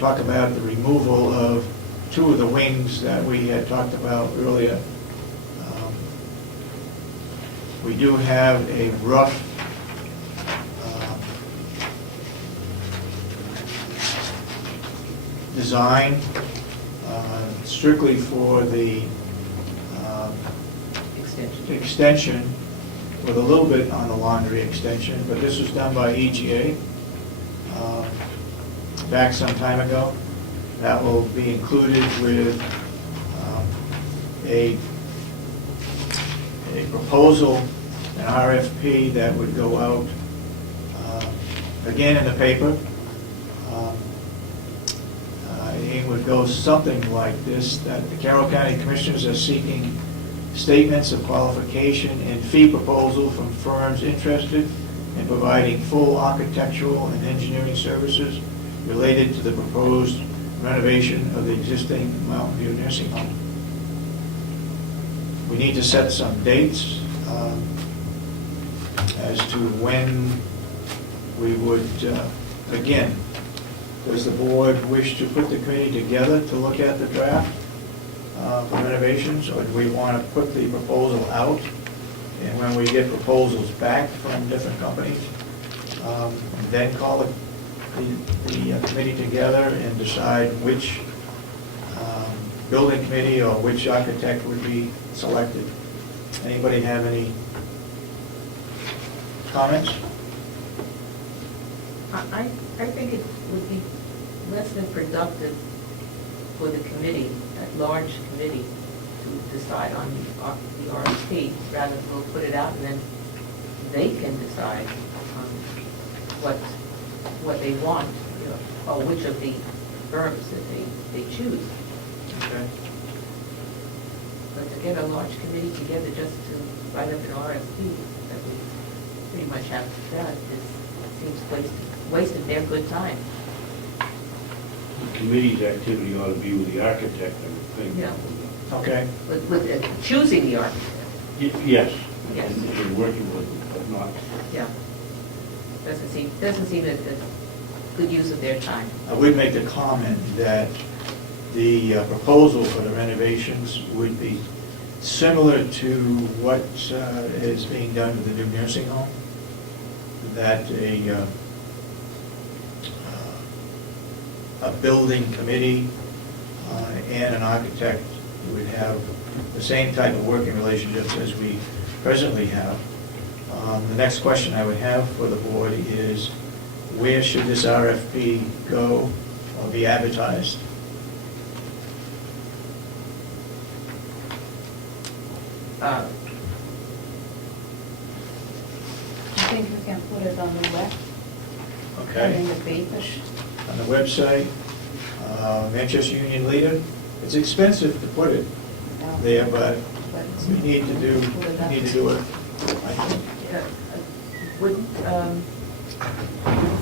talk about the removal of two of the wings that we had talked about earlier. We do have a rough design strictly for the extension, with a little bit on the laundry extension, but this was done by EGA back some time ago. That will be included with a proposal, an RFP that would go out again in the paper. It would go something like this, that the Carroll County Commissioners are seeking statements of qualification and fee proposal from firms interested in providing full architectural and engineering services related to the proposed renovation of the existing Mountain View nursing home. We need to set some dates as to when we would, again, does the board wish to put the committee together to look at the draft for renovations, or do we want to put the proposal out, and when we get proposals back from different companies, then call the committee together and decide which building committee or which architect would be selected? Anybody have any comments? I think it would be less than productive for the committee, that large committee, to decide on the RFP, rather than we'll put it out and then they can decide what they want, you know, or which of the firms that they choose. Okay. But to get a large committee together just to write up an RFP that we pretty much have done seems wasted their good time. The committee's activity ought to be with the architect, I would think. Yeah. Okay. With choosing the architect. Yes. Yes. And working with them, but not. Yeah. Doesn't seem a good use of their time. I would make the comment that the proposal for the renovations would be similar to what is being done with the new nursing home, that a building committee and an architect would have the same type of working relationships as we presently have. The next question I would have for the board is, where should this RFP go or be advertised? I think we can put it on the web, Okay. in the papers. On the website, Manchester Union Leader. It's expensive to put it there, but we need to do it, I think. Wouldn't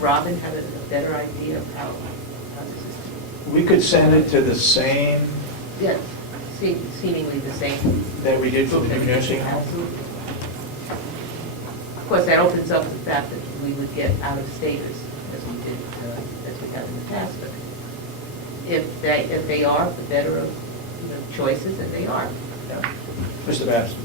Robin have a better idea of how We could send it to the same yeah, seemingly the same. that we did for the new nursing home. Absolutely. Of course, that opens up the fact that we would get out of staters as we did, as we have in the past. But if they are the better of choices, then they are. Yeah. Mr. Babson?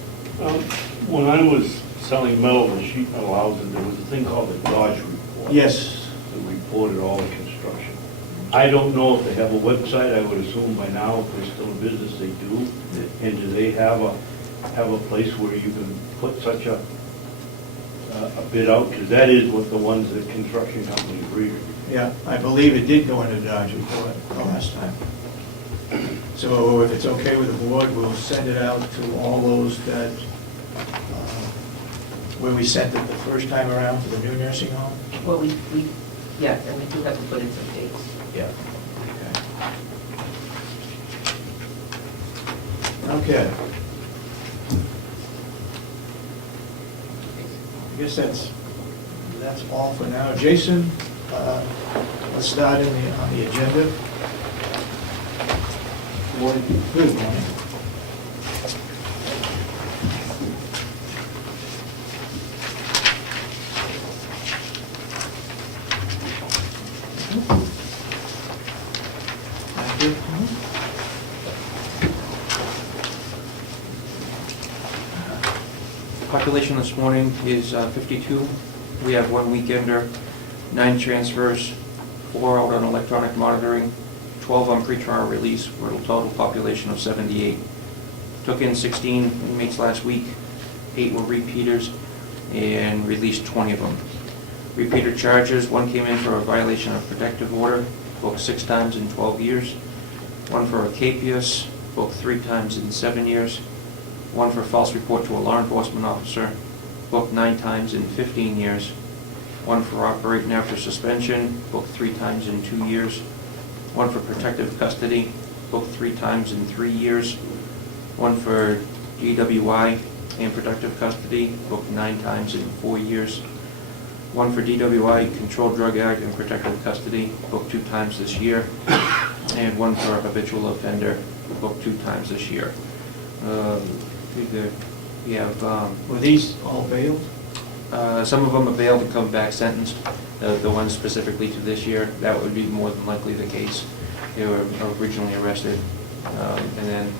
When I was selling metal and sheet metal houses, there was a thing called the Dodge Report. Yes. That reported all the construction. I don't know if they have a website. I would assume by now, if they're still in business, they do. And do they have a place where you can put such a bid out? Because that is what the ones that construction companies read. Yeah, I believe it did go into the Dodge Report the last time. So if it's okay with the board, we'll send it out to all those that, where we sent it the first time around to the new nursing home? Well, yes, and we do have to put in some dates. Yeah. Okay. I guess that's all for now. Jason, let's start on the agenda. Good morning. population this morning is 52. We have 1 weekender, 9 transfers, 4 out on electronic monitoring, 12 on pretrial release, for a total population of 78. Took in 16 inmates last week, 8 were repeaters, and released 20 of them. Repeater charges, 1 came in for a violation of protective order, booked 6 times in 12 years. 1 for a capias, booked 3 times in 7 years. 1 for false report to a law enforcement officer, booked 9 times in 15 years. 1 for operating after suspension, booked 3 times in 2 years. 1 for protective custody, booked 3 times in 3 years. 1 for DWI and protective custody, booked 9 times in 4 years. 1 for DWI, Controlled Drug Act, and protective custody, booked 2 times this year. And 1 for a habitual offender, booked 2 times this year. We have Were these all bailed? some of them are bailed and come back sentenced. The ones specifically to this year, that would be more than likely the case. They were originally arrested and then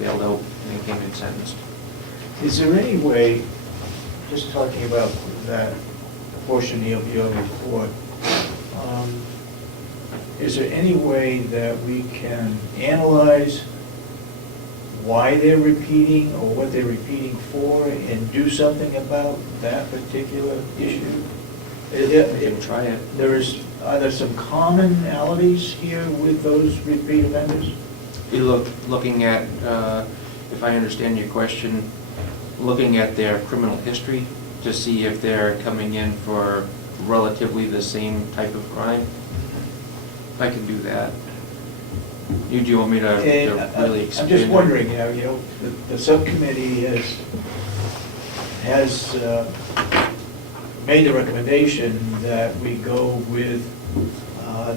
bailed out and then came in sentenced. Is there any way, just talking about that portion of your report, is there any way that we can analyze why they're repeating or what they're repeating for and do something about that particular issue? We can try it. Are there some commonalities here with those repeat offenders? You looking at, if I understand your question, looking at their criminal history to see if they're coming in for relatively the same type of crime. I can do that. Do you want me to really expand? I'm just wondering, the subcommittee has made the recommendation that we go with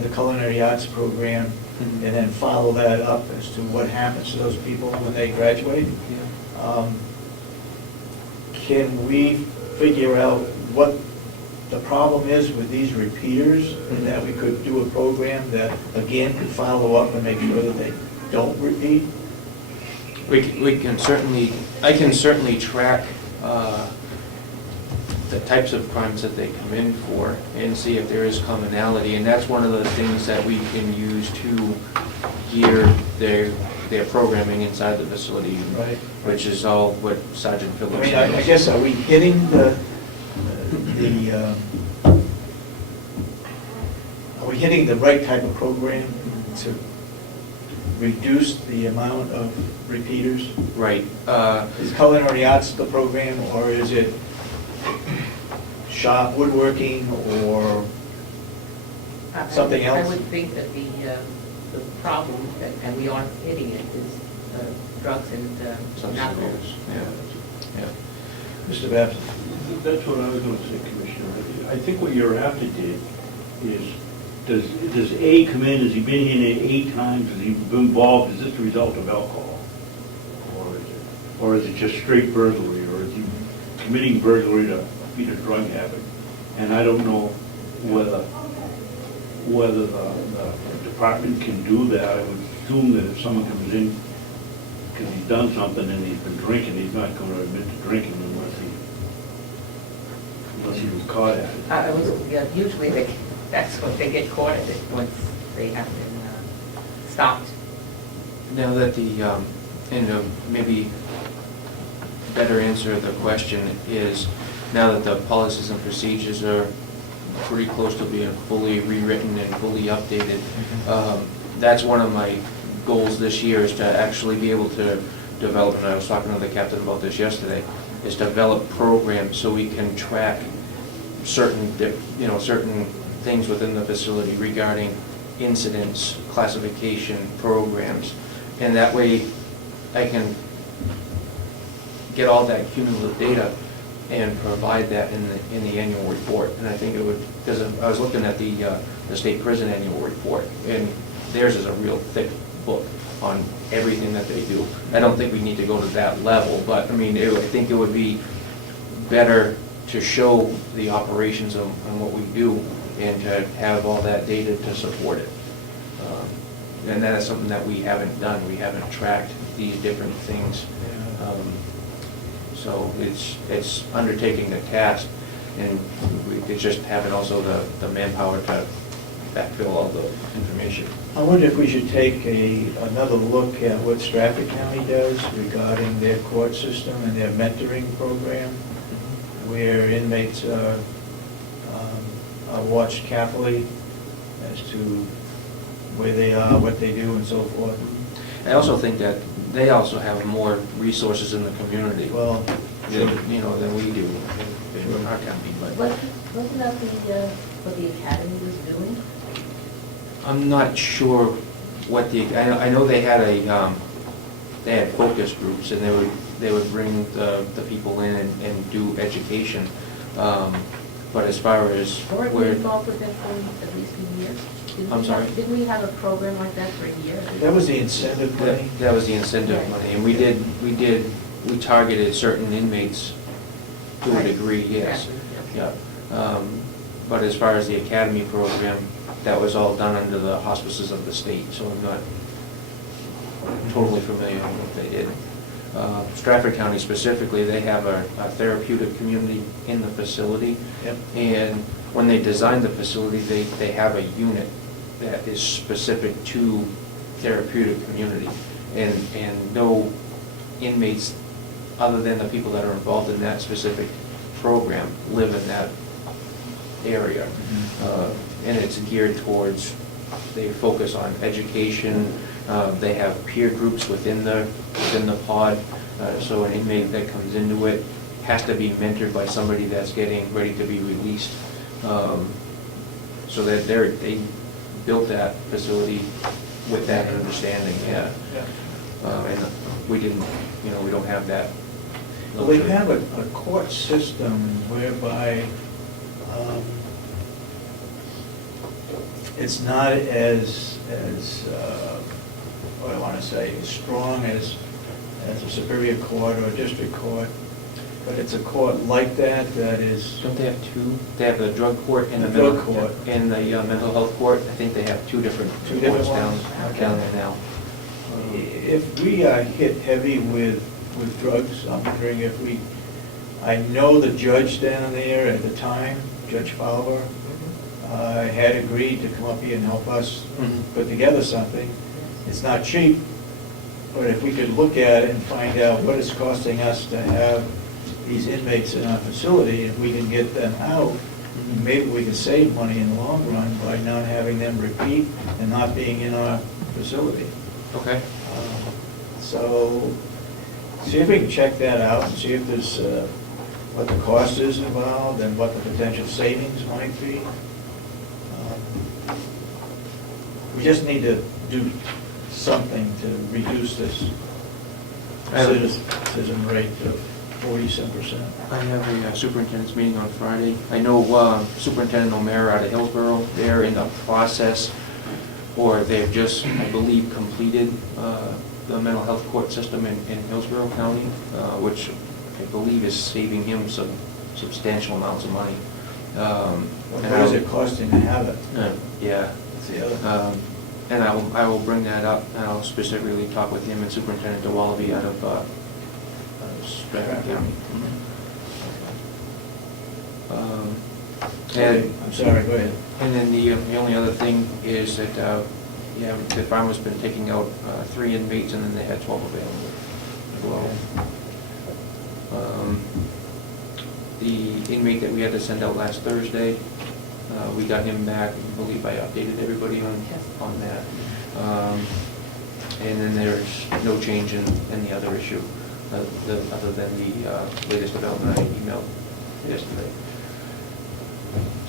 the culinary arts program and then follow that up as to what happens to those people when they graduate. Yeah. Can we figure out what the problem is with these repeaters, and that we could do a program that, again, could follow up and make sure that they don't repeat? We can certainly, I can certainly track the types of crimes that they come in for and see if there is commonality, and that's one of the things that we can use to gear their programming inside the facility, Right. which is all what Sergeant Phillips I mean, knows. I guess, are we hitting are we hitting the right type of program to reduce the amount of repeaters? Right. Is culinary arts the program, or is it shop woodworking, or something else? I would think that the problem, and we aren't hitting it, is drugs and Substance alcohol. abuse, yeah. Mr. Babson? That's what I was going to say, Commissioner. I think what you're after did is, does A come in, has he been in it 8 times, has he been involved, is this the result of alcohol? Or is it just straight burglary, or is he committing burglary to feed a drug habit? And I don't know whether the department can do that. I would assume that if someone comes in because he's done something and he's been drinking, he's not going to admit to drinking unless he was caught at it. Usually that's what they get caught at, once they have been stopped. Now that and maybe better answer the question is, now that the policies and procedures are pretty close to being fully rewritten and fully updated, that's one of my goals this year, is to actually be able to develop, and I was talking to the captain about this yesterday, is develop programs so we can track certain things within the facility regarding incidents, classification, programs, and that way I can get all that cumulative data and provide that in the annual report. And I think it would, because I was looking at the state prison annual report, and theirs is a real thick book on everything that they do. I don't think we need to go to that level, but I mean, I think it would be better to show the operations of what we do and to have all that data to support it. And that is something that we haven't done. We haven't tracked these different things. So it's undertaking a task, and it's just having also the manpower to backfill all the information. I wonder if we should take another look at what Stratford County does regarding their court system and their mentoring program, where inmates are watched carefully as to where they are, what they do, and so forth. I also think that they also have more resources in the community, Well, than we do in our county, but Wasn't that what the academy was doing? I'm not sure what I know they had they had focus groups, and they would bring the people in and do education. But as far as Weren't we involved with that for at least a year? I'm sorry? Didn't we have a program like that for a year? that was the incentive money. That was the incentive money, and we targeted certain inmates to a Right. degree, yes. Yeah. Yeah. But as far as the academy program, that was all done under the auspices of the state, so I'm not totally familiar with what they did. Stratford County specifically, they have a therapeutic community in the facility. Yep. And when they designed the facility, they have a unit that is specific to therapeutic community. And no inmates, other than the people that are involved in that specific program, live in that area. And it's geared towards, they focus on education. They have peer groups within the pod. So an inmate that comes into it has to be mentored by somebody that's getting ready to be released. So that they built that facility with that understanding, yeah. And we didn't, we don't have that. Well, they have a court system whereby it's not as what I want to say, as strong as a superior court or a district court, but it's a court like that is. Don't they have two? They have the drug court and the drug mental court and the mental health court. I think they have two different courts ones? down there now. If we are hit heavy with drugs, I'm wondering if I know the judge down there at the time, Judge Fowler, had agreed to come up here and help us put together something. It's not cheap, but if we could look at it and find out what it's costing us to have these inmates in our facility, if we can get them out, maybe we can save money in the long run by not having them repeat and not being in our facility. Okay. So, see if we can check that out and see if there's, what the cost is involved and what the potential savings might be. We just need to do something to reduce this citizen rate to 47%. I have a superintendent's meeting on Friday. I know Superintendent O'Mara out of Hillsborough, they're in the process, or they've just, I believe, completed the mental health court system in Hillsborough County, which I believe is saving him some substantial amounts of money. What is it costing to have it? Yeah. That's the other. And I will bring that up, and I'll specifically talk with him and Superintendent DeWallaby out of Stratford County. Okay, I'm sorry, go ahead. And then the only other thing is that, the farmer's been taking out 3 inmates, and then they had 12 available as well. The inmate that we had to send out last Thursday, we got him back. I believe I updated everybody on that. And then there's no change in the other issue, other than the latest development I emailed yesterday.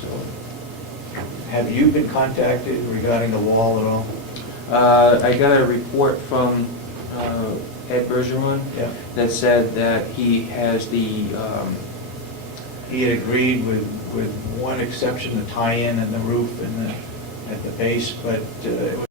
So, Have you been contacted regarding the wall at all? I got a report from Ed Bergeron Yeah. that said that he has He had agreed with one exception, the tie-in and the roof and at the base, but it was